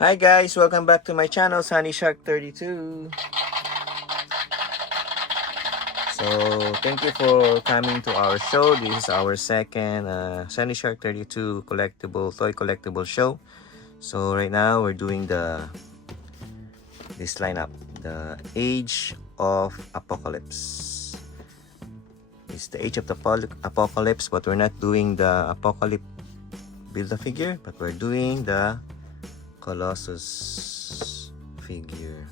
Hi guys, welcome back to my channel, SANNYSHARK32. So, thank you for coming to our show. This is our second SANNYSHARK32 toy collectible show. So, right now we're doing this lineup, the Age of Apocalypse. It's the Age of the Apocalypse, but we're not doing the Apocalypse Build-A-Figure, but we're doing the Colossus figure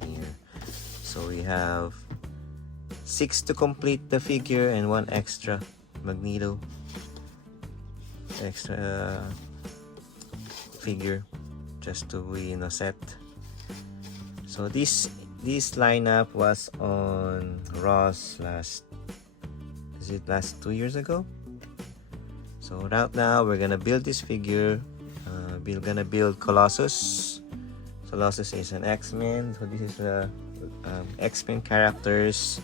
here. So we have 6 to complete the figure and 1 extra Magneto figure just to be set. So this lineup was on Ross last 2 years ago. So right now we're gonna build this figure. We're gonna build Colossus. Colossus is an X-Men. So this is the X-Men characters,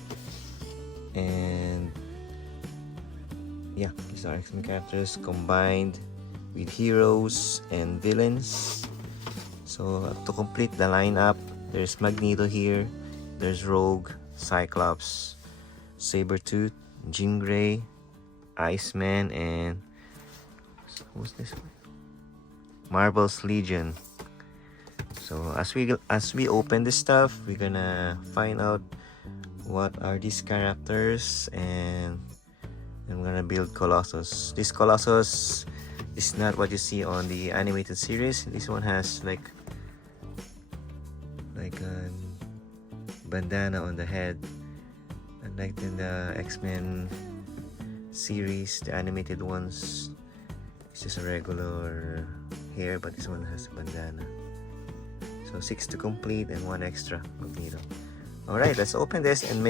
and yeah, these are X-Men characters combined with heroes and villains. So to complete the lineup, there's Magneto here, there's Rogue, Cyclops, Sabretooth, Jean Grey, Iceman, and who's this one? Marvel's Legion. So as we open this stuff, we're gonna find out what are these characters, and I'm gonna build Colossus. This Colossus is not what you see on the animated series. This one has like a bandana on the head, unlike in the X-Men series, the animated ones. It's just a regular hair, but this one has a bandana. So 6 to complete and 1 extra Magneto. Alright, let's open this and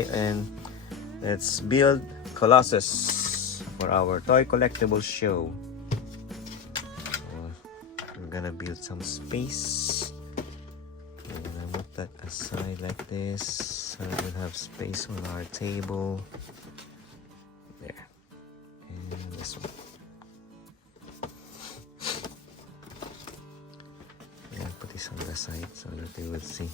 let's build Colossus for our toy collectible show. So we're gonna build some space. We're gonna move that aside like this so we'll have space on our table. There. And this one. Put this on the side so that they will see.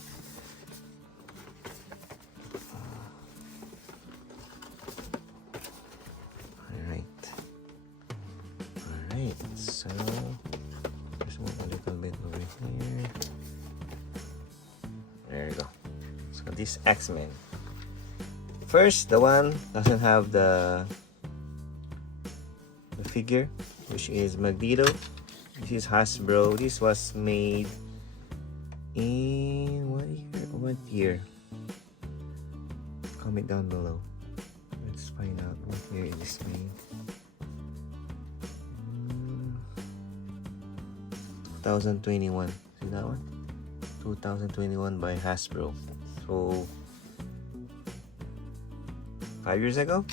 Alright, so there's one a little bit over here. There you go. So this X-Men. First, the one doesn't have the figure, which is Magneto. This is Hasbro. This was made in what year? Comment down below. Let's find out what year it is made. 2021. See that one? 2021 by Hasbro. So 5 years ago.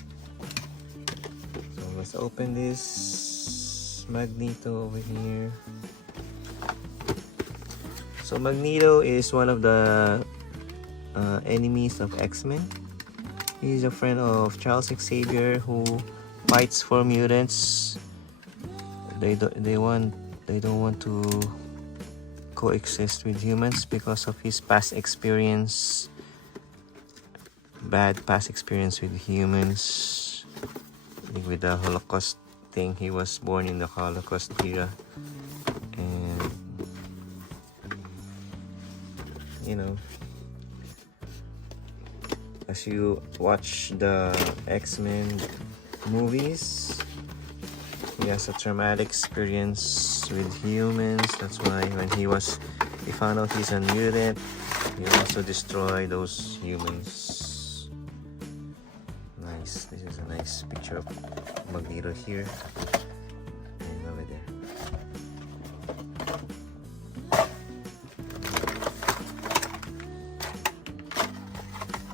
So let's open this Magneto over here. So Magneto is one of the enemies of X-Men. He's a friend of Charles Xavier who fights for mutants. They don't want to coexist with humans because of his past experience, bad past experience with humans. I think with the Holocaust thing, he was born in the Holocaust era, and as you watch the X-Men movies, he has a traumatic experience with humans. That's why when he found out he's a mutant, he also destroyed those humans. Nice. This is a nice picture of Magneto here and over there.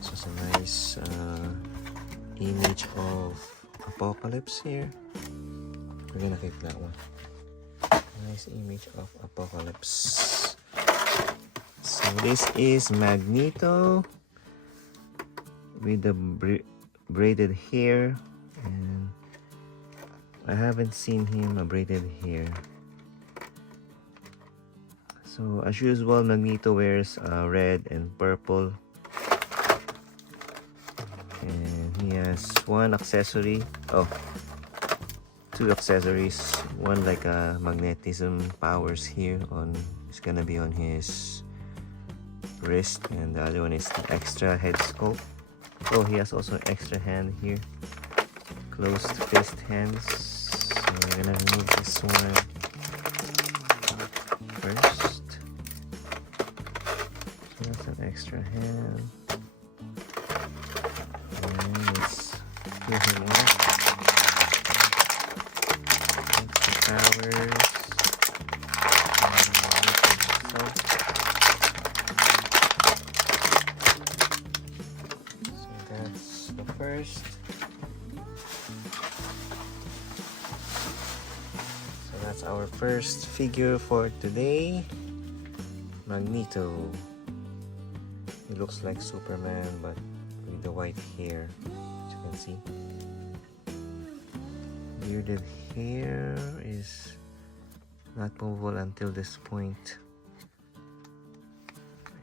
So it's a nice image of Apocalypse here. We're gonna keep that one. Nice image of Apocalypse. So this is Magneto with the braided hair, and I haven't seen him braided hair. So So as usual, Magneto wears red and purple, and he has one accessory. Oh, two accessories. One like a magnetism powers here on. It's gonna be on his wrist, and the other one is the extra head sculpt. Oh, he has also an extra hand here, closed fist hands. So we're gonna remove this one first. So that's an extra hand, and let's peel him off. That's the powers. First, so that's our first figure for today, Magneto. He looks like Superman but with the white hair, as you can see. Bearded hair is not movable until this point,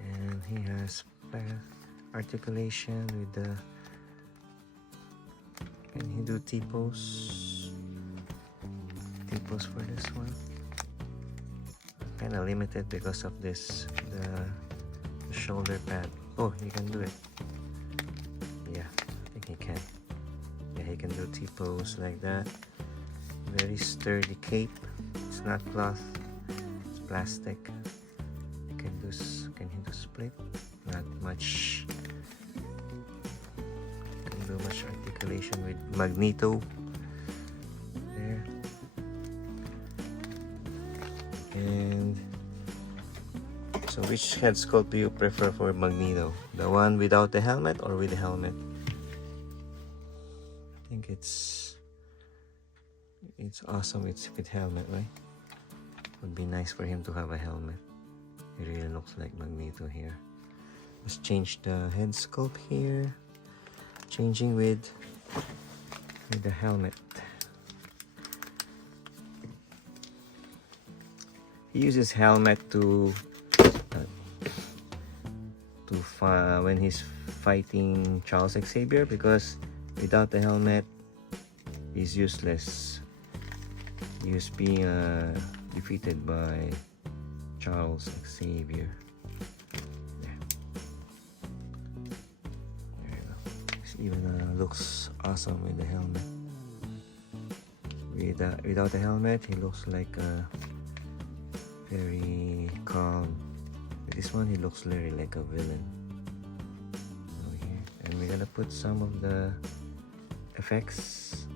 and he has articulation with the. Can he do T-pose? T-pose for this one. Kind of limited because of this, the shoulder pad. Oh, he can do it. Yeah, I think he can. Yeah, he can do T-pose like that. Very sturdy cape. It's not cloth. It's plastic. Can he do split? Not much. Do much articulation with Magneto there. And so which head sculpt do you prefer for Magneto? The one without the helmet or with the helmet? I think it's awesome it's with helmet, right? Would be nice for him to have a helmet. He really looks like Magneto here. Let's change the head sculpt here. Changing with the helmet. He uses helmet to when he's fighting Charles Xavier, because without the helmet he's useless. He was being defeated by Charles Xavier. Even looks awesome with the helmet. Without the helmet, he looks like very calm. With this one, he looks very like a villain. Over here. And we're gonna put some of the effects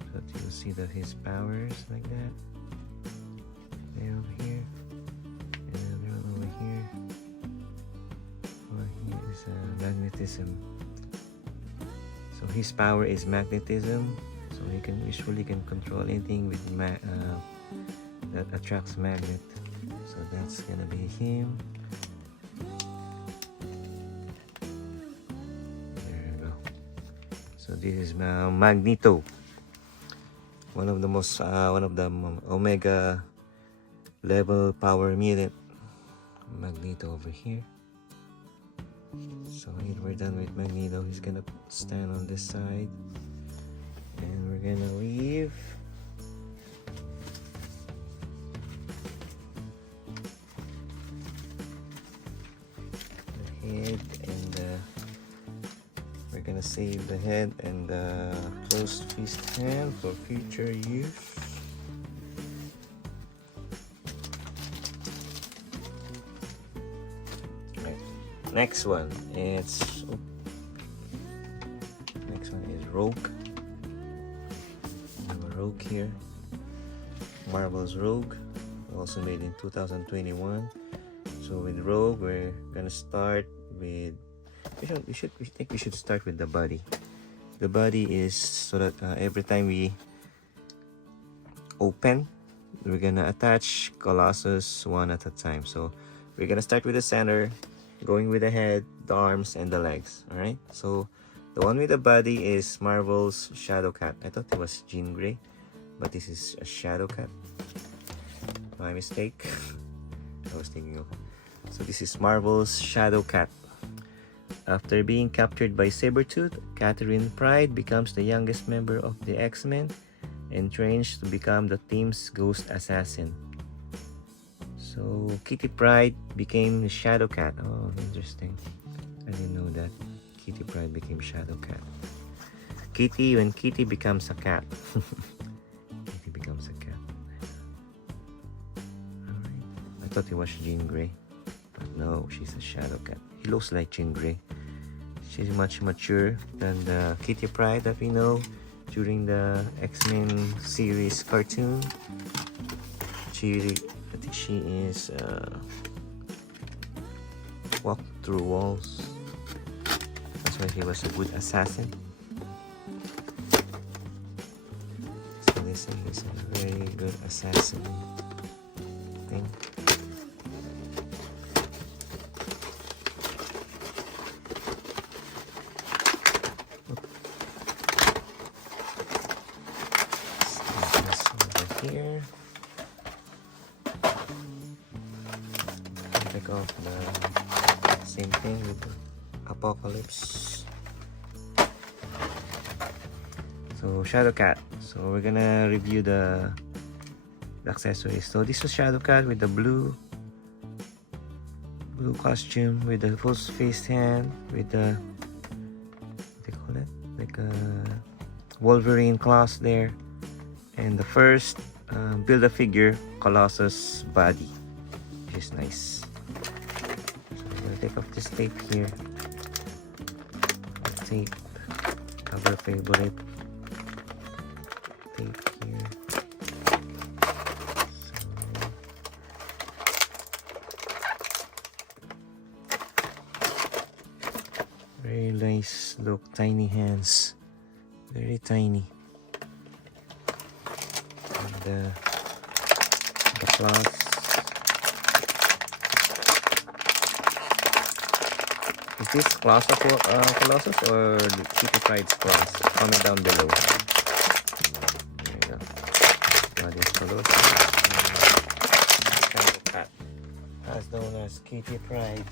so that you'll see his powers like that. There over here, and right over here. Over here is magnetism. So his power is magnetism, so he can usually control anything with that attracts magnet. So that's gonna be him. There you go. So this is Magneto, one of the Omega level power mutant. Magneto over here. So here we're done with Magneto. He's gonna stand on this side, and we're gonna leave the head, and we're gonna save the head and the closed fist hand for future use. Next one, next one is Rogue. We have a Rogue here. Marvel's Rogue, also made in 2021. So with Rogue, we're gonna start with. We think we should start with the body. The body is so that every time we open, we're gonna attach Colossus one at a time. So we're gonna start with the center, going with the head, the arms, and the legs. Alright, so the one with the body is Marvel's Shadow Cat. I thought it was Jean Grey, but this is a Shadow Cat. My mistake. I was thinking of. So this is Marvel's Shadow Cat. After being captured by Sabretooth, Catherine Pryde becomes the youngest member of the X-Men and trains to become the team's ghost assassin. So Kitty Pryde became the Shadow Cat. Oh, interesting. I didn't know that. Kitty Pryde became Shadow Cat. Kitty, when Kitty becomes a cat. Kitty becomes a cat. Alright. I thought he was Jean Grey. But no, she's a Shadow Cat. He looks like Jean Grey. She's much mature than the Kitty Pryde that we know during the X-Men series cartoon. I think she is walk through walls. That's why she was a good assassin. So this is a very good assassin thing. Here, take off the same thing with the Apocalypse. So Shadow Cat. So we're gonna review the accessories. So this was Shadow Cat with the blue costume with the full faced hand with the, what do you call it? Like a Wolverine claws there. And the first Build-A-Figure Colossus body, which is nice. So I'm gonna take off this tape here. The tape, our favorite tape here. So, very nice look, tiny hands, very tiny. The claws. Is this class of Colossus or the Kitty Pryde's class? Comment down below. There you go. That is Colossus. Shadow Cat, as known as Kitty Pryde.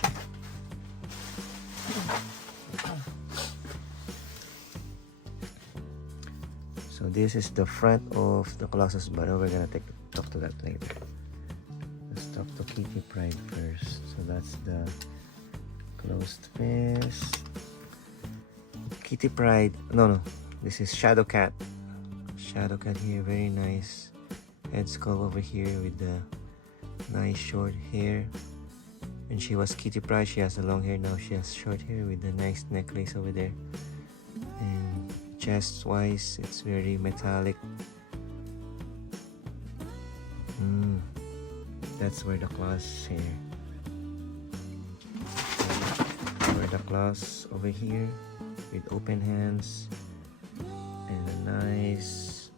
So this is the front of the Colossus, but we're gonna talk to that later. Let's talk to Kitty Pryde first. So that's the closed fist. Kitty Pryde. No. This is Shadow Cat. Shadow Cat here, very nice. Head skull over here with the nice short hair. When she was Kitty Pryde, she has a long hair. Now she has short hair with the nice necklace over there. And chest wise, it's very metallic. That's where the claws here. Where the claws over here with open hands and a nice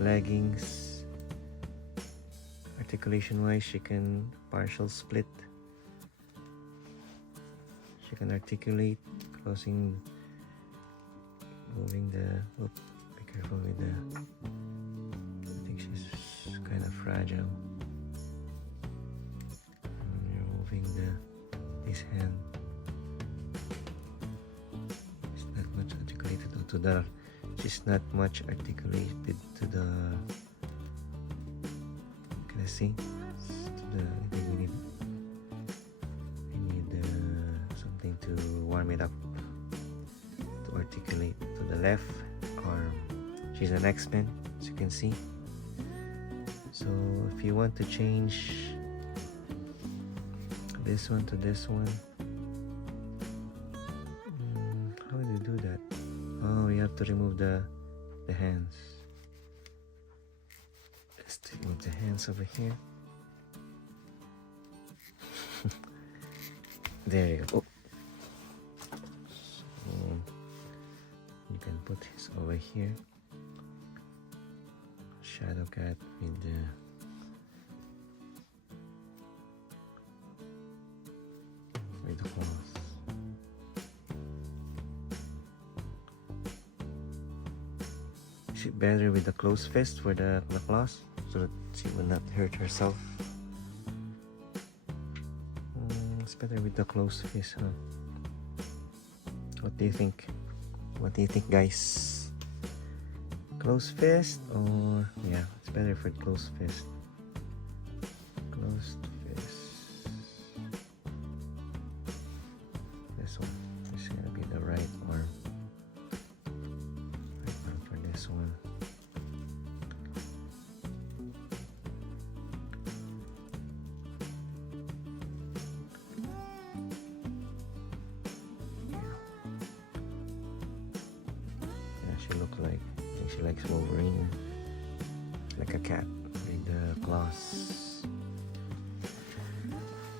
leggings. Articulation wise, she can partial split. She can articulate, closing, moving the, be careful with the, I think she's kind of fragile. Removing this hand. It's not much articulated to the, she's not much articulated to the, can I see? To the, I think we need something to warm it up. Articulate to the left arm. She's an X-Men, as you can see. So if you want to change this one to this one, how do you do that? Oh, you have to remove the hands. Let's remove the hands over here. There you go. You can put his over here. Shadow Cat with the claws. Is it better with the closed fist for the claws so that she will not hurt herself? better with the closed fist, huh? What do you think? What do you think, guys? Closed fist or yeah, it's better for closed fist. Closed fist. This one. This is gonna be the right arm. Right arm for this one. She look like, I think she likes Wolverine, like a cat with the claws.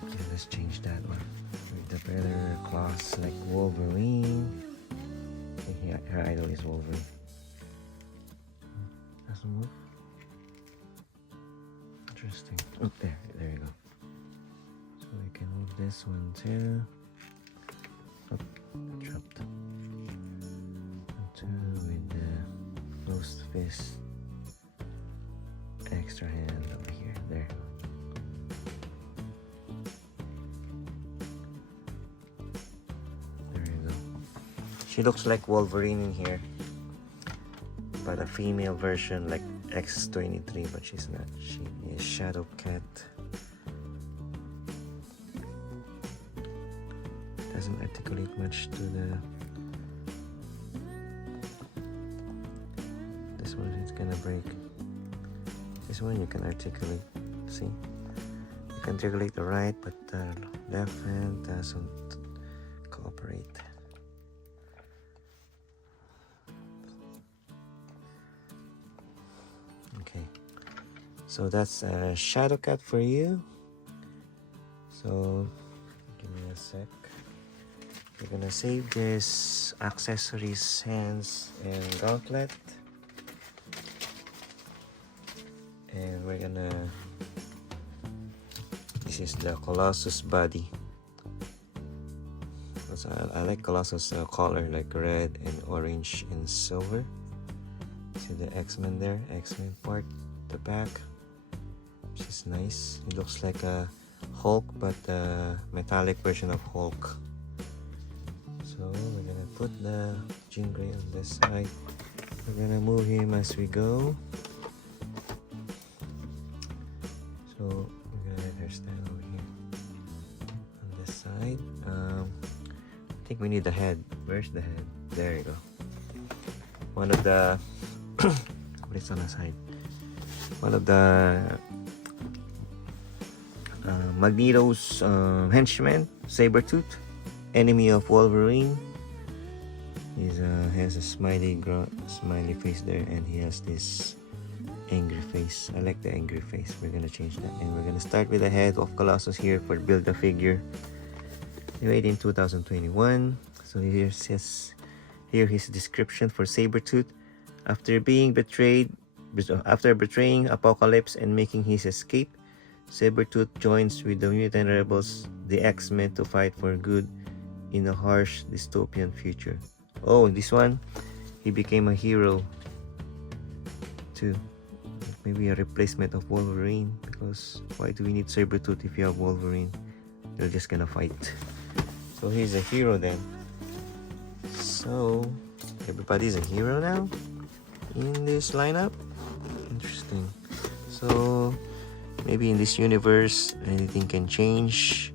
Okay, let's change that one with the better claws like Wolverine. I think her idol is Wolverine. Doesn't move. Interesting. Oh, there you go. So we can move this one too. Oh, dropped. With the closed fist, extra hand over here, there. There you go. She looks like Wolverine in here, but a female version like X-23, but she's not. She is Shadow Cat. Doesn't articulate much to the. This one is gonna break. This one you can articulate. See? You can articulate the right, but the left hand doesn't cooperate. Okay. So that's a Shadow Cat for you. So give me a sec. We're gonna save this accessories, hands, and gauntlet. And we're gonna, this is the Colossus body. So I like Colossus color, like red and orange and silver. See the X-Men there, X-Men part, the back, which is nice. It looks like a Hulk, but a metallic version of Hulk. So we're gonna put the Jean Grey on this side. We're gonna move him as we go. So we're gonna let her stand over here on this side. I think we need the head. Where's the head? There you go. One of the what is on the side? One of the Magneto's henchmen, Sabretooth, enemy of Wolverine. He has a smiley face there, and he has this angry face. I like the angry face. We're gonna change that, and we're gonna start with the head of Colossus here for build a figure. Made in 2021. So here says his description for Sabretooth. After betraying Apocalypse and making his escape, Sabretooth joins with the mutant rebels, the X-Men, to fight for good in a harsh dystopian future. Oh, this one, he became a hero too. Maybe a replacement of Wolverine, because why do we need Sabretooth if you have Wolverine? They're just gonna fight. So he's a hero then. So everybody's a hero now in this lineup. Interesting. So maybe in this universe anything can change.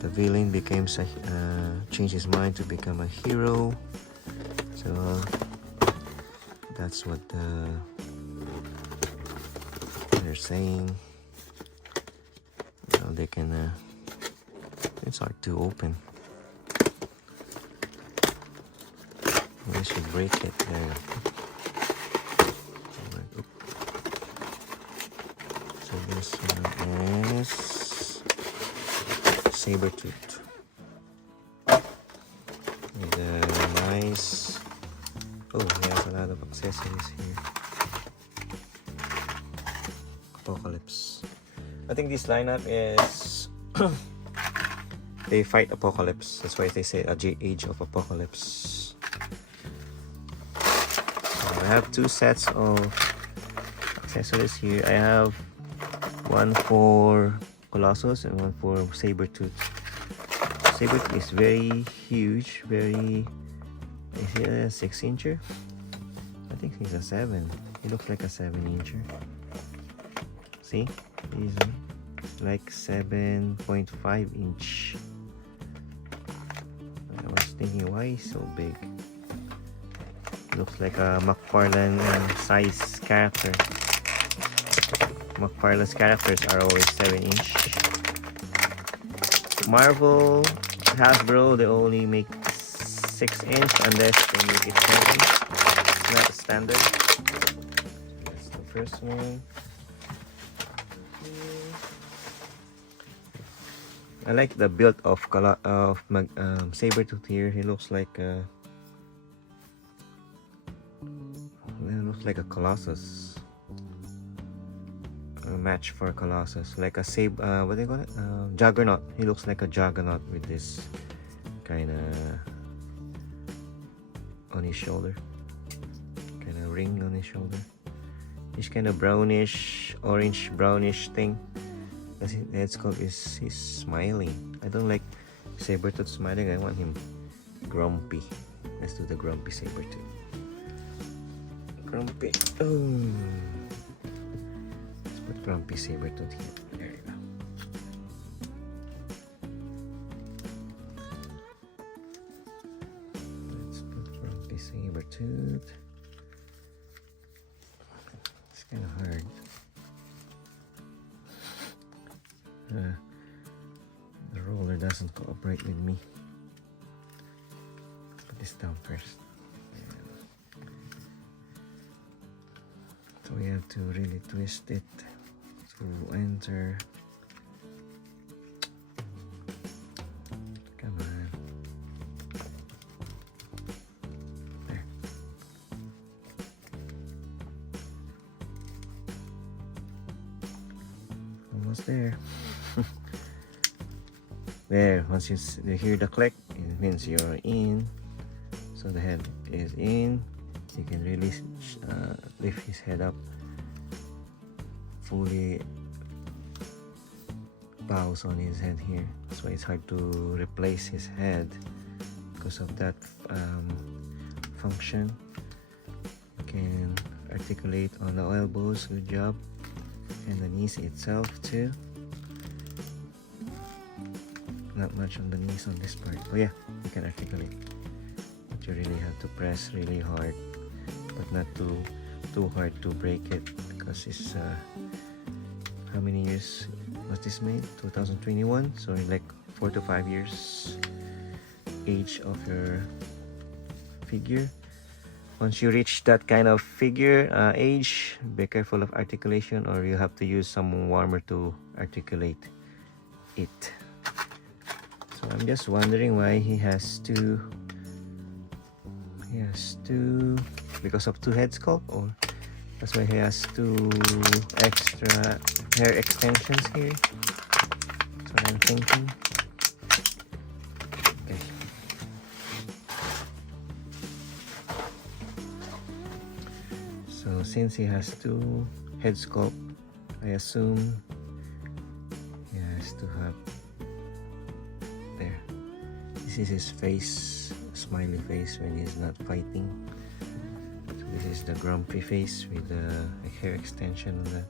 The villain changed his mind to become a hero. So that's what they're saying. So they can. It's hard to open. I should break it there. So this one is Sabretooth. With a nice. Oh, he has a lot of accessories here. Apocalypse. I think this lineup is. They fight Apocalypse. That's why they say Age of Apocalypse. So I have two sets of accessories here. I have one for Colossus and one for Sabertooth. Sabertooth is very huge, very. Is he a 6-incher? I think he's a 7. He looks like a 7-incher. See? He's like 7.5 inch. I was thinking, why he's so big? Looks like a McFarlane size character. McFarlane's characters are always 7-inch. Marvel, Hasbro, they only make 6-inch unless they make it 7-inch. It's not standard. That's the first one. I like the build of Sabertooth here. He looks like a Colossus. A match for Colossus, like a what do you call it? Juggernaut. He looks like a Juggernaut with this kind of on his shoulder, kind of ring on his shoulder. This kind of brownish, orange brownish thing. That's it. Head sculpt is he's smiling. I don't like Sabertooth smiling. I want him grumpy. Let's do the grumpy Sabertooth. Grumpy. Oh. Let's put grumpy Sabertooth here. There you go. Let's put grumpy Sabertooth. It's kind of hard. The roller doesn't cooperate with me. Let's put this down first. So we have to really twist it to enter. Come on. There. Almost there. There, once you hear the click, it means you're in. So the head is in. You can really lift his head up. Fully bows on his head here. That's why it's hard to replace his head because of that function. You can articulate on the elbows, good job, and the knees itself too. Not much on the knees on this part. Oh yeah, you can articulate, but you really have to press really hard, but not too hard to break it, because it's how many years was this made? 2021, so in like 4 to 5 years age of your figure. Once you reach that kind of figure age, be careful of articulation, or you have to use some warmer to articulate it. So I'm just wondering why he has two, because of 2 head sculpt, or that's why he has 2 extra hair extensions here. That's what I'm thinking. Okay. So since he has 2 head sculpt, I assume he has to have. There. This is his face, smiley face when he's not fighting. So this is the grumpy face with the hair extension on that.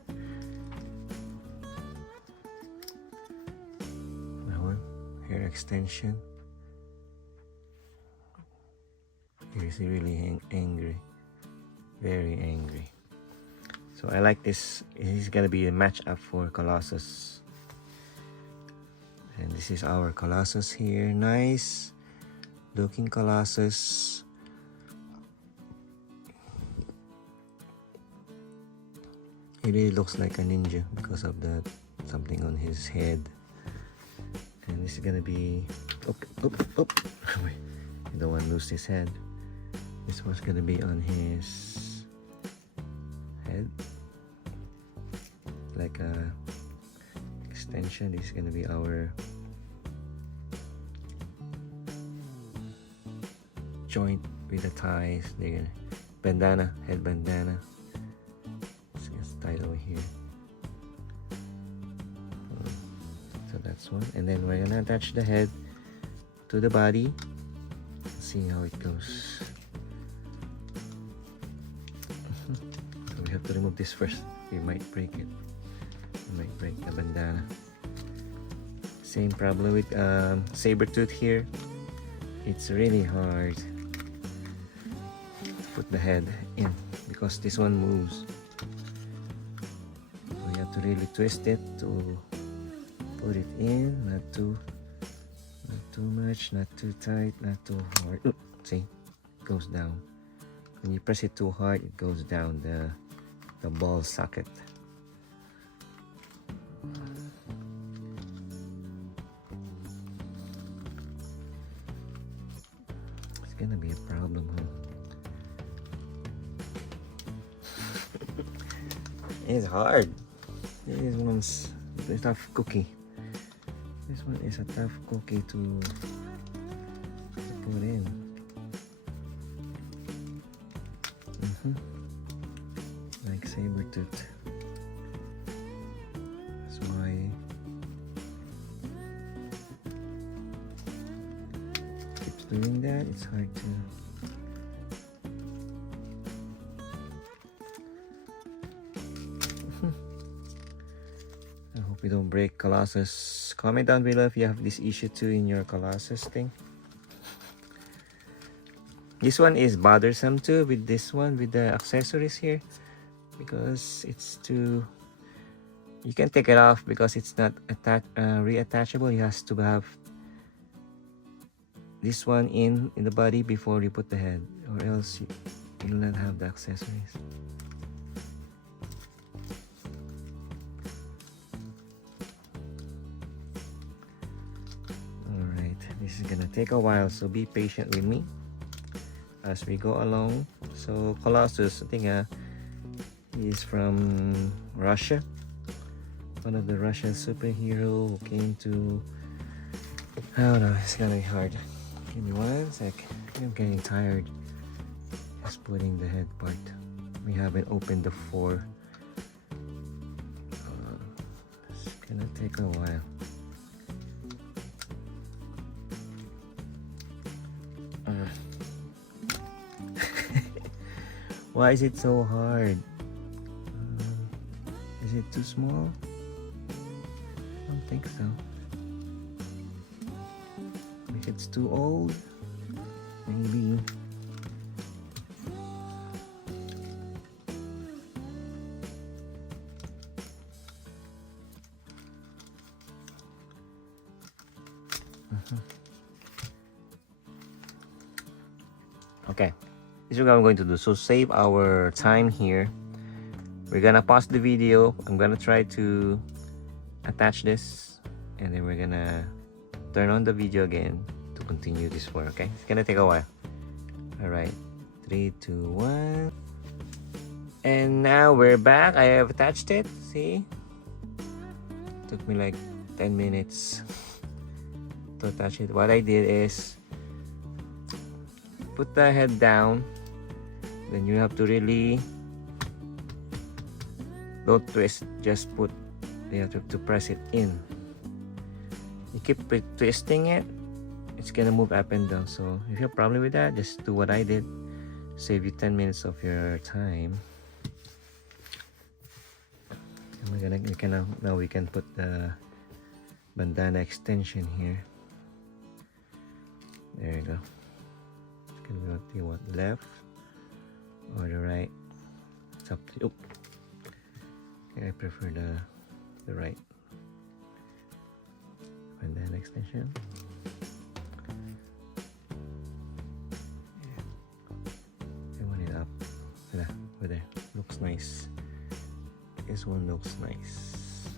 That one, hair extension. He's really angry, very angry. So I like this. He's gonna be a match up for Colossus. And this is our Colossus here. Nice looking Colossus. He really looks like a ninja because of that something on his head. And this is gonna be Wait, you don't want to lose his head. This one's gonna be on his head, like a extension. This is gonna be our joint with the ties. They're bandana, head bandana. It's tied over here. that's one. And then we're gonna attach the head to the body. See how it goes. So we have to remove this first. We might break it. We might break the bandana. Same problem with saber tooth here. It's really hard to put the head in because this one moves. We have to really twist it to put it in. Not too much, not too tight, not too hard. Ooh, see, it goes down. When you press it too hard, it goes down the ball socket. It's gonna be a problem, huh? It's hard. This one's a tough cookie. This one is a tough cookie to put in. Like saber tooth. That's why keeps doing that. It's hard to. I hope we don't break Colossus. Comment down below if you have this issue too in your Colossus thing. This one is bothersome too with this one, with the accessories here, because it's too, you can take it off because it's not reattachable. You have to have this one in the body before you put the head, or else you'll not have the accessories. Alright, this is gonna take a while, so be patient with me as we go along. So Colossus, I think he's from Russia, one of the Russian superhero who came to, I don't know, it's gonna be hard. Give me one sec. I'm getting tired just putting the head part. We haven't opened the four. It's gonna take a while. Why is it so hard? Is it too small? I don't think so. If it's too old, maybe. Okay, this is what I'm going to do. So save our time here. We're gonna pause the video. I'm gonna try to attach this, and then we're gonna turn on the video again to continue this work. Okay, it's gonna take a while. All right, 3, 2, 1, and now we're back. I have attached it. See, took me like 10 minutes to attach it. What I did is put the head down, then you have to really don't twist, just put, you have to press it in. You keep twisting it, it's gonna move up and down. So if you have a problem with that, just do what I did, save you 10 minutes of your time. And now we can put the bandana extension here. There you go. What do you want, left or the right? It's up to you. Okay, I prefer the right. And then extension. Yeah. I want it up. Over there. Looks nice. This one looks nice.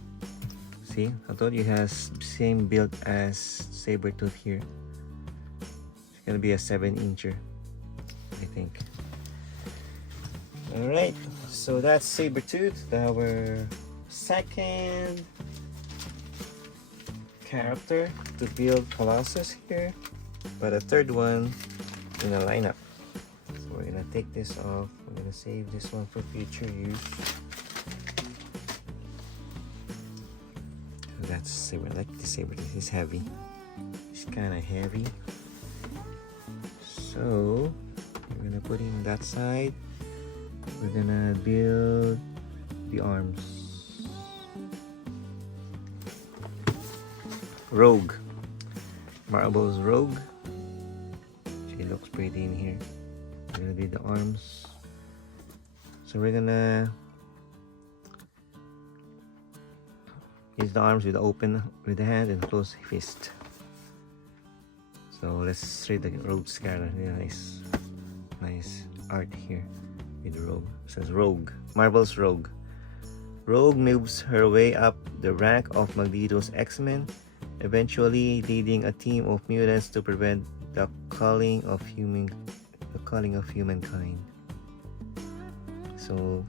See, I thought it has same build as Sabertooth here. It's gonna be a 7-incher, I think. Alright, so that's Sabertooth, our second character to build Colossus here, but a third one in the lineup. So we're gonna take this off. We're gonna save this one for future use. So that's saber. I like the saber. This is heavy. It's kind of heavy. So we're gonna put in that side. We're gonna build the arms. Rogue. Marbles Rogue. She looks pretty in here. We're gonna be the arms. So we're gonna use the arms with the hand and close fist. So let's read the Rogue scanner. Yeah, nice art here with Rogue. It says Rogue. Marvel's Rogue. Rogue moves her way up the rank of Magneto's X-Men, eventually leading a team of mutants to prevent the calling of humankind. So,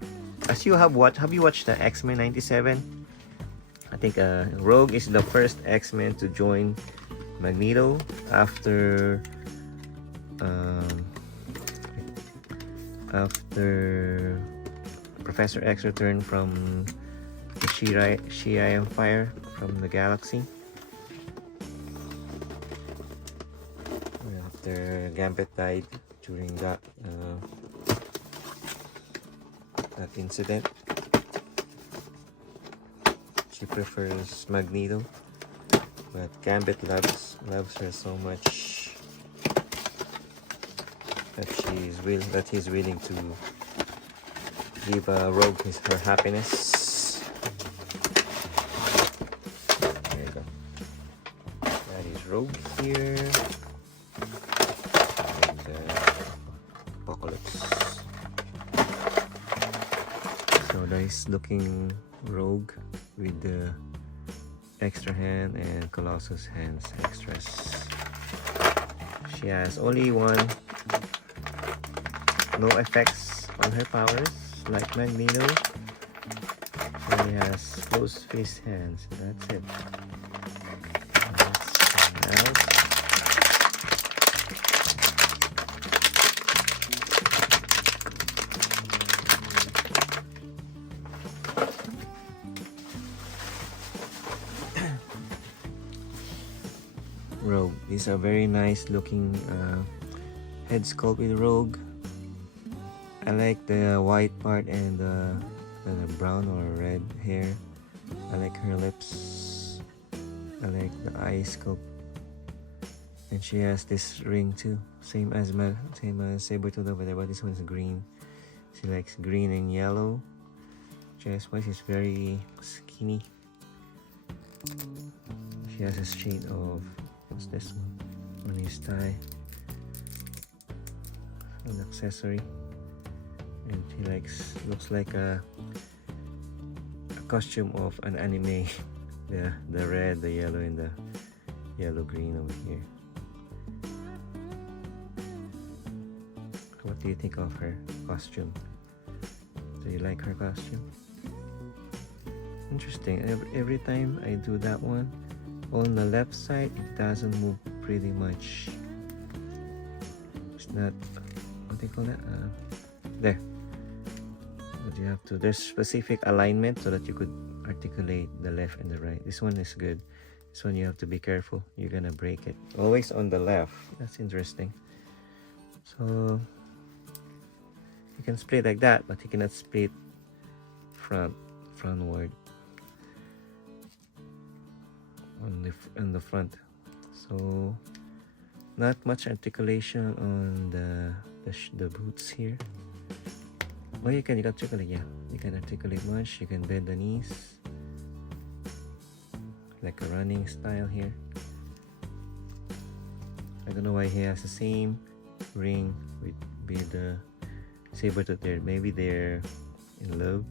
as you have you watched the X-Men 97? I think Rogue is the first X-Men to join Magneto after Professor X returned from the Shi'ar Empire from the galaxy. After Gambit died during that incident, she prefers Magneto, but Gambit loves her so much that he's willing to give Rogue her happiness. There you go. That is Rogue here. Apocalypse. So nice looking Rogue with the extra hand and Colossus hands extras. She has only one, no effects on her powers like Magneto. She has closed fist hands. That's it. Rogue. These are very nice looking head sculpt with Rogue. I like the white part and the brown or red hair. I like her lips. I like the eye sculpt. And she has this ring too, same as Sabretooth over there, but this one's green. She likes green and yellow. Chest wise, she's very skinny. She has a shade of, what's this one, on his thigh, an accessory, and he looks like a costume of an anime. the red, the yellow, and the yellow green over here. What do you think of her costume? Do you like her costume? Interesting. Every time I do that one, on the left side it doesn't move pretty much. It's not, what do you call that? There. But you have to, there's specific alignment so that you could articulate the left and the right. This one is good. This one you have to be careful. You're gonna break it. Always on the left. That's interesting. So you can split like that, but you cannot split frontward on the front. So not much articulation on the boots here. Well, you can articulate, yeah. You can articulate much. You can bend the knees like a running style here. I don't know why he has the same ring with the Sabretooth there. Maybe they're in love.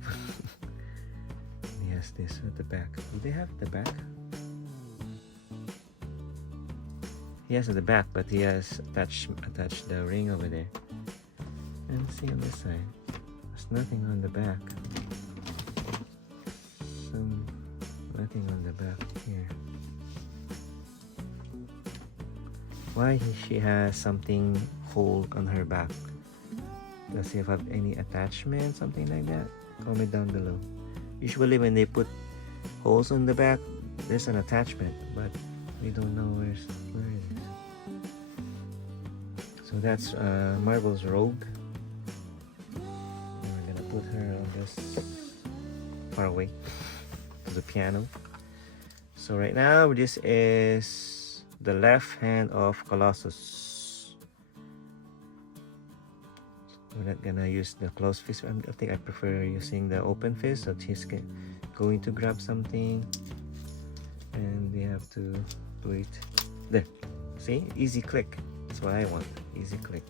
He has this at the back. Do they have the back? He has at the back, but he has attached the ring over there. And see on this side, there's nothing on the back. Nothing on the back here. Why she has something hole on her back? Does she have any attachment, something like that? Comment down below. Usually when they put holes on the back, There's an attachment, but we don't know where it is. So that's Marvel's Rogue. And we're gonna put her on this far away to the piano. So right now this is the left hand of Colossus. We're not gonna use the closed fist. I think I prefer using the open fist, so he's going to grab something and we have to do it there. See, easy click. That's what I want. Easy click.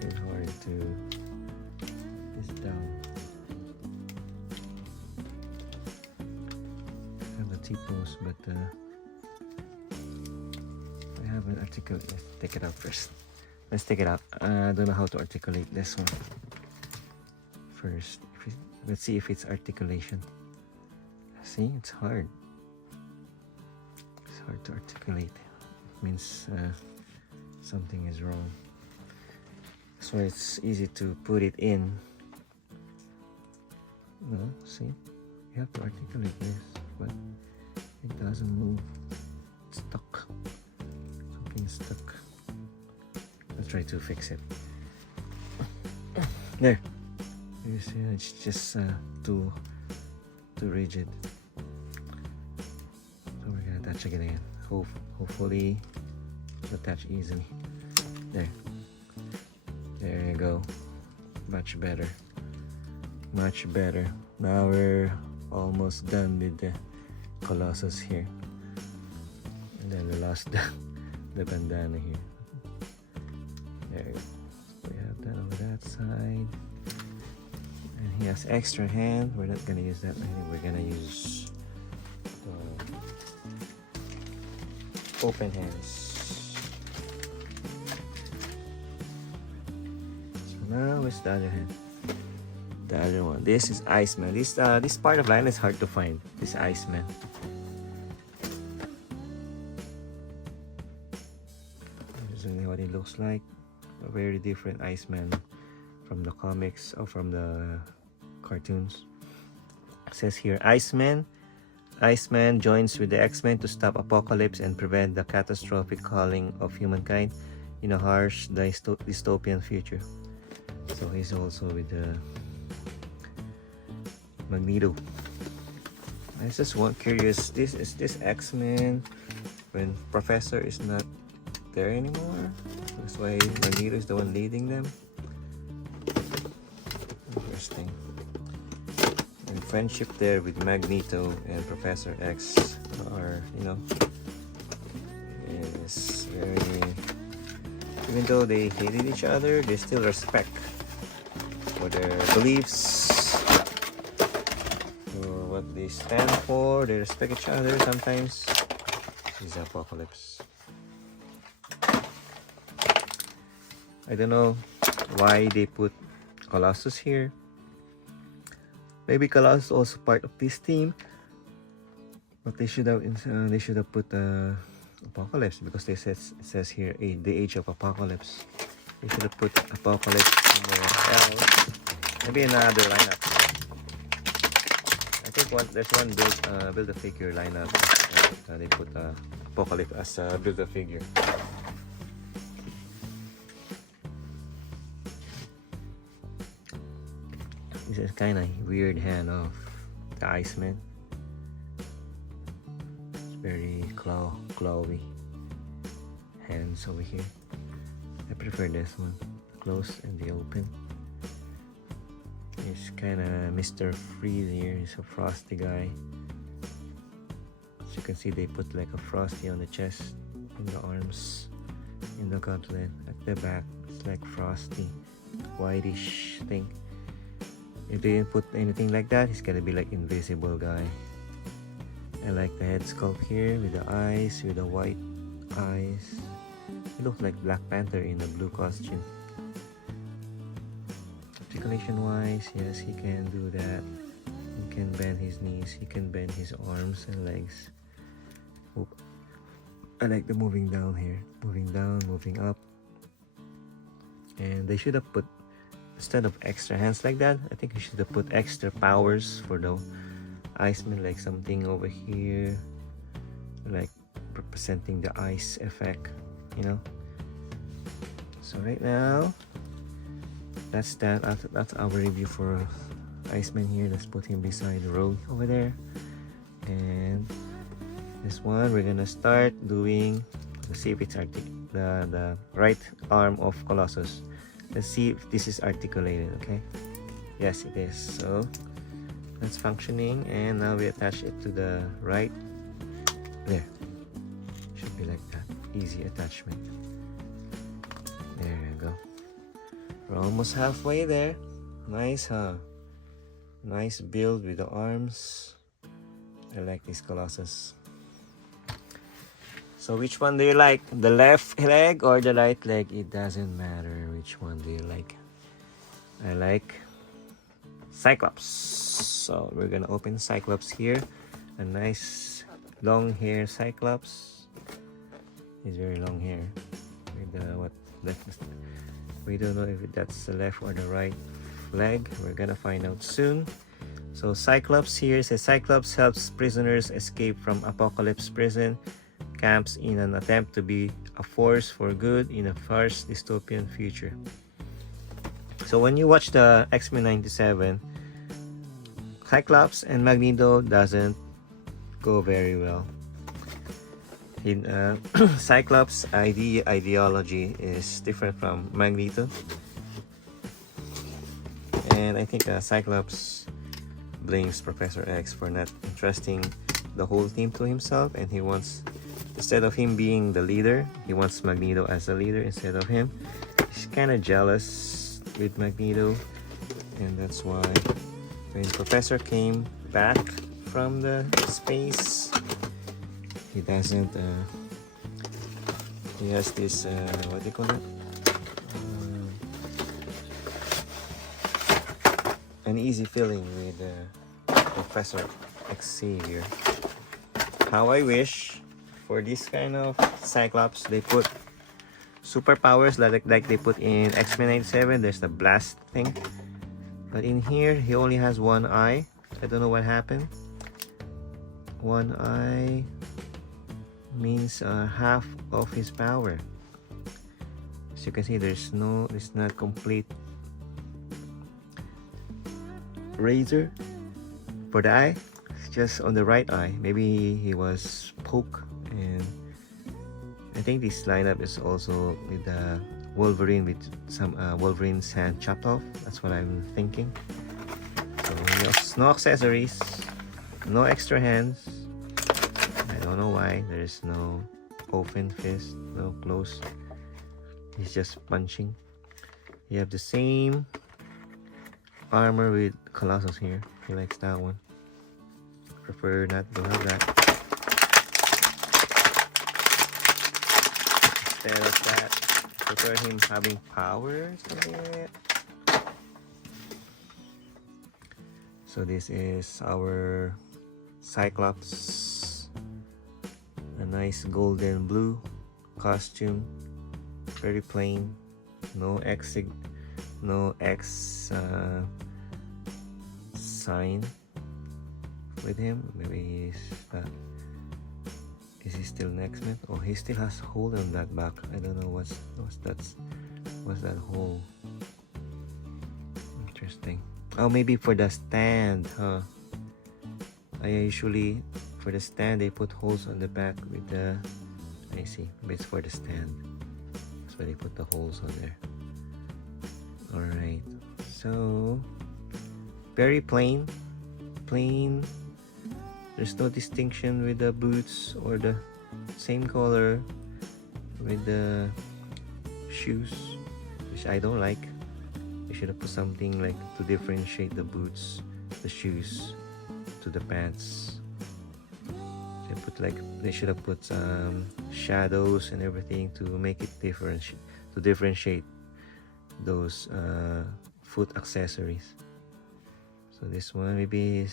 It's hard to this down. I have the T-pose, but I haven't articulated. Let's take it out first. Let's take it out. I don't know how to articulate this one first. Let's see if it's articulation. See, it's hard. It's hard to articulate. It means something is wrong. So it's easy to put it in. No, see? You have to articulate this, but it doesn't move. It's stuck. Something's stuck. Let's try to fix it. There. You see, it's just too rigid. So we're gonna attach it again. Hopefully it'll attach easily. There. There you go. Much better. Much better. Now we're almost done with the Colossus here. And then we lost the bandana here. There you go. We have that over that side. And he has extra hand. We're not gonna use that. I think we're gonna use open hands. Now where's the other hand? The other one. This is Iceman. This part of line is hard to find. This Iceman. This is what it looks like. A very different Iceman from the comics or from the cartoons. It says here, Iceman joins with the X-Men to stop Apocalypse and prevent the catastrophic calling of humankind in a harsh dystopian future. So he's also with the Magneto. I just want curious. This is this X-Men when Professor is not there anymore. That's why Magneto is the one leading them. Interesting. And friendship there with Magneto and Professor X are, you know, is very. Even though they hated each other, they still respect for their beliefs, for what they stand for. They respect each other sometimes. This is Apocalypse. I don't know why they put Colossus here. Maybe Colossus is also part of this team, but they should have put Apocalypse, because it says here the Age of Apocalypse. They should have put Apocalypse somewhere else. Maybe another lineup. I think there's one build-a-figure lineup. They put Apocalypse as a build-a-figure. This is kind of weird hand of the Iceman. It's very clawy hands over here. I prefer this one, close and the open. He's kind of Mr. Freeze here. He's a frosty guy. As you can see, they put like a frosty on the chest, in the arms, in the gauntlet. At the back, it's like frosty, whitish thing. If they didn't put anything like that, he's gonna be like invisible guy. I like the head sculpt here with the eyes, with the white eyes. He looks like Black Panther in a blue costume. articulation wise, yes, he can do that. He can bend his knees, he can bend his arms and legs. Oop. I like the moving down here, moving down, moving up. And they should have put, instead of extra hands like that, I think you should have put extra powers for the Iceman, like something over here, like representing the ice effect, you know. So right now, that's that. That's our review for Iceman here. Let's put him beside the road over there. And this one we're gonna start doing. Let's see if it's the right arm of Colossus. Let's see if this is articulated. Okay, yes it is. So that's functioning, and now we attach it to the right. There, should be like that. Easy attachment. There you go. We're almost halfway there. Nice, huh? Nice build with the arms. I like this Colossus. So which one do you like? The left leg or the right leg? It doesn't matter which one do you like. I like Cyclops. So we're gonna open Cyclops here. A nice long hair Cyclops. He's very long hair. With the what left? We don't know if that's the left or the right leg. We're gonna find out soon. So Cyclops here says Cyclops helps prisoners escape from Apocalypse prison camps in an attempt to be a force for good in a harsh dystopian future. So when you watch the X-Men 97, Cyclops and Magneto doesn't go very well. In Cyclops' ideology is different from Magneto, and I think Cyclops blames Professor X for not entrusting the whole team to himself, and he wants, instead of him being the leader, he wants Magneto as the leader instead of him. He's kind of jealous with Magneto, and that's why when Professor came back from the space, he doesn't he has this what do you call it, an easy feeling with Professor Xavier. How I wish for this kind of Cyclops they put superpowers like they put in X-Men 97. There's the blast thing, but in here he only has one eye. I don't know what happened. One eye means half of his power. As you can see, it's not complete razor for the eye. It's just on the right eye. Maybe he was poked, and I think this lineup is also with the Wolverine, with some Wolverine's hand chopped off. That's what I'm thinking. So no accessories, no extra hands. I don't know why there is no open fist, no close. He's just punching. You have the same armor with Colossus here. He likes that one. Prefer not to have that. Instead of that, prefer him having powers in it. So this is our Cyclops. A nice golden blue costume, very plain, no X sign with him. Maybe is he still an X-Men? Oh, he still has a hole on that back. I don't know what's that hole. Interesting. Oh, maybe for the stand, huh? I usually, for the stand, they put holes on the back with the, I see, maybe it's for the stand. That's why they put the holes on there. Alright, so very plain. There's no distinction with the boots or the same color with the shoes, which I don't like. They should have put something like to differentiate the boots, the shoes, to the pants. They should have put some shadows and everything to make it different, to differentiate those foot accessories. So this one maybe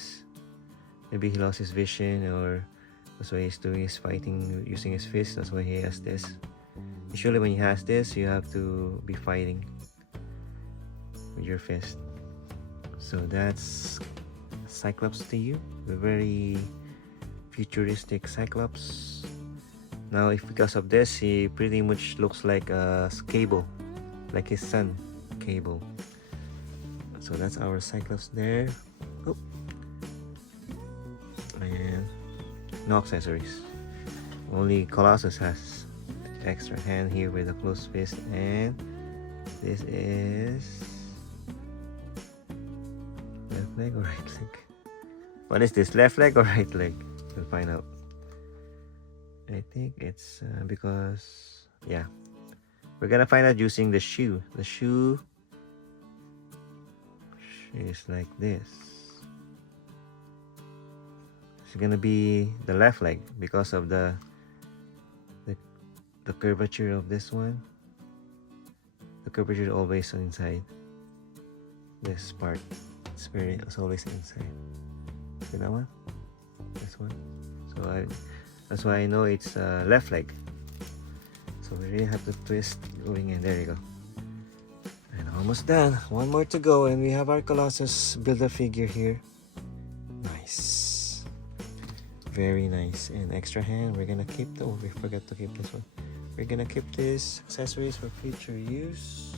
he lost his vision, or that's why he's doing his fighting using his fist. That's why he has this. Usually when he has this, you have to be fighting with your fist. So that's Cyclops to you, a very futuristic Cyclops. Now, if because of this, he pretty much looks like a Cable, like his son, Cable. So that's our Cyclops there. Oh. And no accessories. Only Colossus has extra hand here with a closed fist, and this is left leg or right leg? What is this, left leg or right leg? We'll find out. I think it's because, yeah, we're gonna find out using the shoe. The shoe is like this. It's gonna be the left leg because of the curvature of this one. The curvature is always inside this part. It's always inside. See that one? This one. So that's why I know it's left leg. So we really have to twist going in. There you go. And almost done. One more to go, and we have our Colossus Build-A-Figure here. Nice. Very nice. And extra hand. We're gonna keep the. Oh, we forgot to keep this one. We're gonna keep these accessories for future use.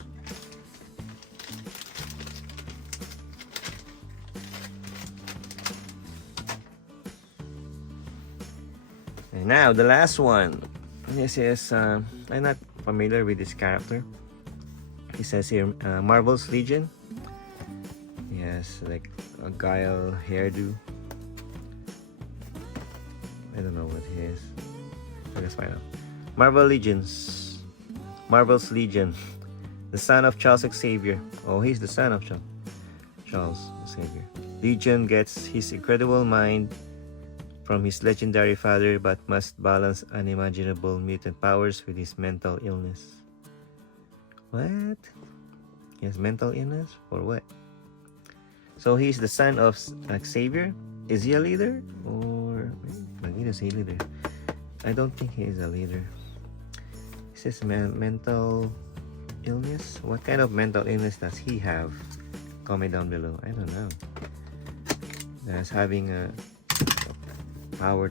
And now the last one. This is I'm not familiar with this character. He says here Marvel's Legion. He has like a Guile hairdo. I don't know what he is. Let's find out. Marvel's Legion. The son of Charles Xavier. Oh, he's the son of Charles Xavier. Legion gets his incredible mind from his legendary father, but must balance unimaginable mutant powers with his mental illness. What? He has mental illness? For what? So he's the son of Xavier? Is he a leader? Or Magneto say leader? I don't think he is a leader. It says mental illness. What kind of mental illness does he have? Comment down below. I don't know. That's having a power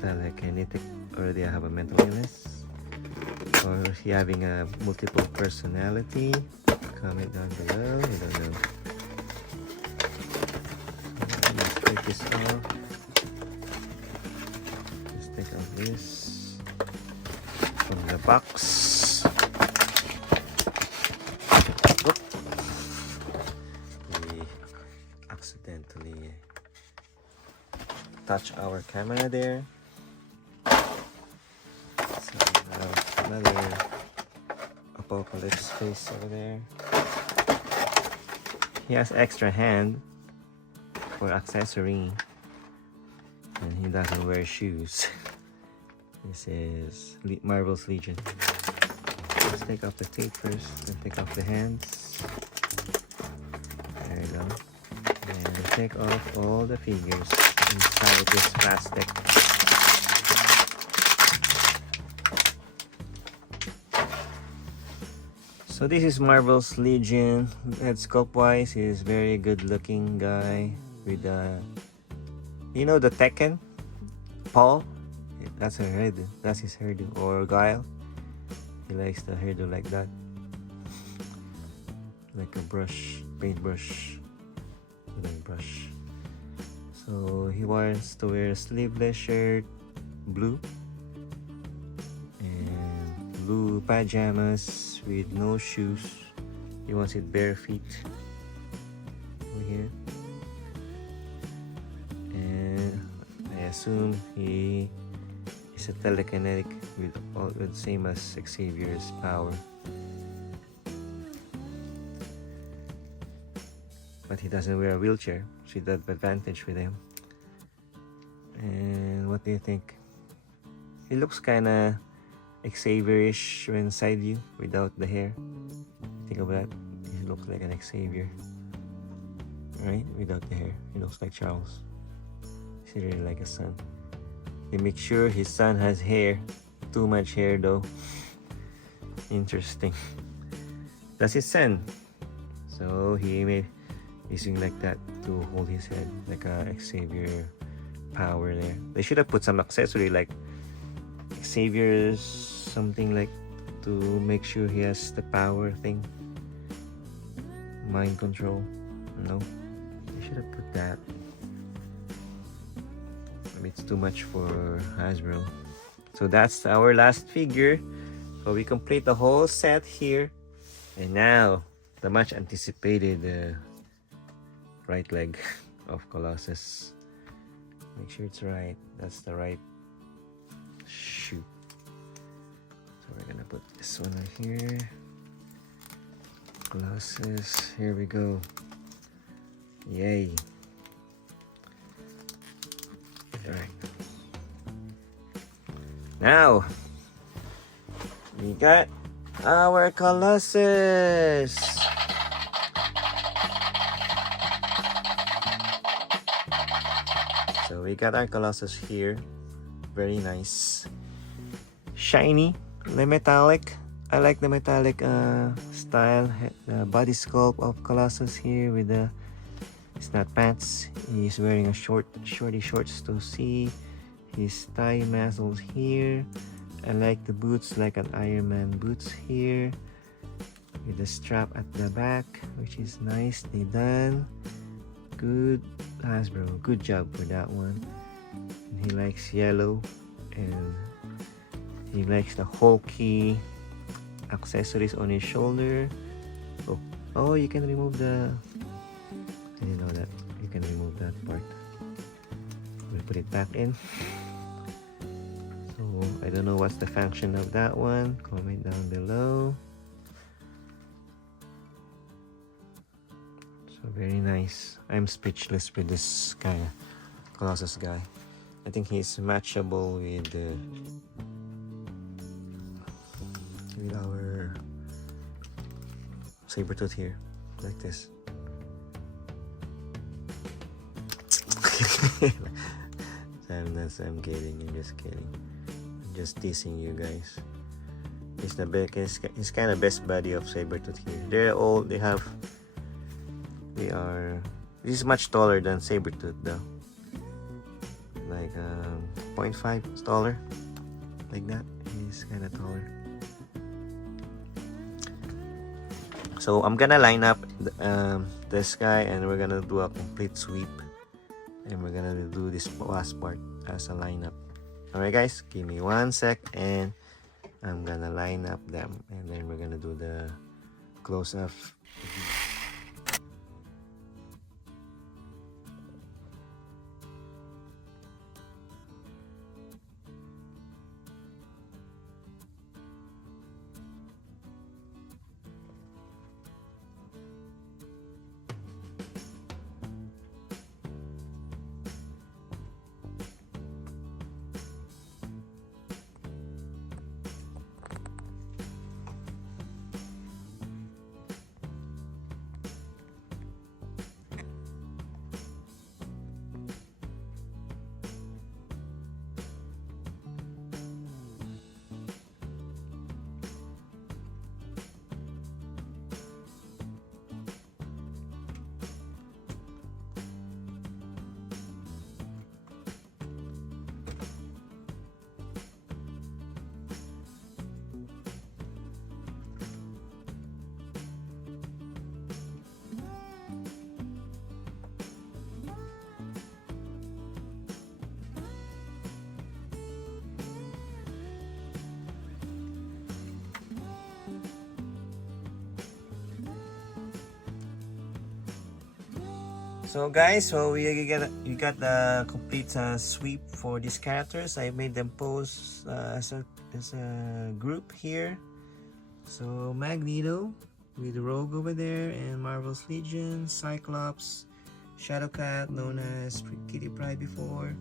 telekinetic, or they have a mental illness, or is he having a multiple personality? Comment down below. I don't know. So let's take this off. Let's take out this from the box. Oop. We accidentally touch our camera there. So another Apocalypse face over there. He has extra hand for accessory, and he doesn't wear shoes. This is Marvel's Legion. Let's take off the tape first, then take off the hands. There you go. And take off all the figures inside this plastic. So this is Marvel's Legion. Head sculpt wise, he is very good looking guy with you know the Tekken Paul. That's her hairdo. That's his hairdo. Or Guile. He likes the hairdo like that, like a brush, paintbrush, like brush. So he wants to wear a sleeveless shirt, blue, and blue pajamas with no shoes. He wants it bare feet over here, and I assume he is a telekinetic with all the same as Xavier's power. But he doesn't wear a wheelchair. See that advantage with him. And what do you think? He looks kinda Xavier-ish when side view without the hair. Think of that. looks like an Xavier, right? Without the hair, he looks like Charles. He's really like a son. They make sure his son has hair. Too much hair though. Interesting. That's his son. So he made using like that to hold his head, like a Xavier power there. They should have put some accessory like Xavier's something like to make sure he has the power thing. Mind control. No. They should have put that. Maybe it's too much for Hasbro. So that's our last figure. So we complete the whole set here. And now the much anticipated right leg of Colossus. Make sure it's right. That's the right shoe. So we're gonna put this one right here. Colossus. Here we go. Yay. Alright. Now we got our Colossus. So we got our Colossus here. Very nice. Shiny, metallic. I like the metallic style. The body sculpt of Colossus here with the snap pants. He's wearing a shorty shorts to see his thigh muscles here. I like the boots, like an Iron Man boots here with the strap at the back, which is nice. They done good. Hasbro, good job for that one. And he likes yellow, and he likes the hulky accessories on his shoulder. Oh, you can remove the, I didn't know that you can remove that part. We'll put it back in. So I don't know what's the function of that one. Comment down below. So very nice. I'm speechless with this guy, Colossus guy. I think he's matchable with our Sabertooth here, like this. I'm kidding. I'm just kidding. I'm just teasing you guys. He's the best. He's kind of best buddy of Sabertooth here. They're all. They have. They are. He's much taller than Sabertooth though. Like 0.5 taller. Like that. He's kind of taller. So I'm gonna line up this guy, and we're gonna do a complete sweep, and we're gonna do this last part as a lineup. Alright guys, give me 1 sec, and I'm gonna line up them, and then we're gonna do the close-up. So guys, so we got the complete sweep for these characters. I made them pose as a group here. So Magneto with Rogue over there, and Marvel's Legion, Cyclops, Shadowcat, known as Kitty Pryde before.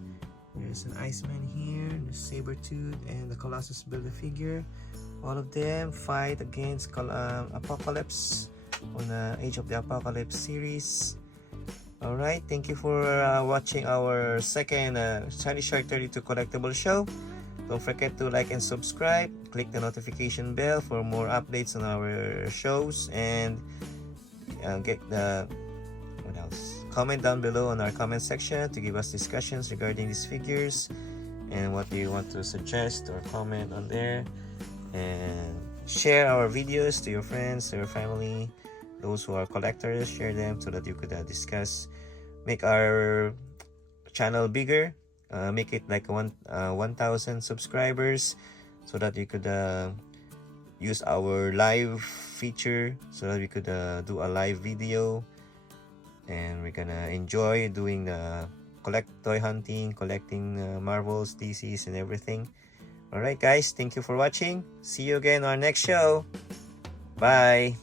There's an Iceman here, there's Sabertooth, and the Colossus Build-A-Figure. All of them fight against Apocalypse on Age of the Apocalypse series. Alright, thank you for watching our second SANNYSHARK32 collectible show. Don't forget to like and subscribe. Click the notification bell for more updates on our shows, and get the what else? Comment down below on our comment section to give us discussions regarding these figures and what do you want to suggest or comment on there. And share our videos to your friends, to your family, those who are collectors. Share them so that you could discuss, make our channel bigger, make it like 1,000 subscribers, so that you could use our live feature, so that we could do a live video, and we're gonna enjoy doing the toy hunting, collecting Marvels, DCs, and everything. Alright guys, thank you for watching. See you again on our next show. Bye.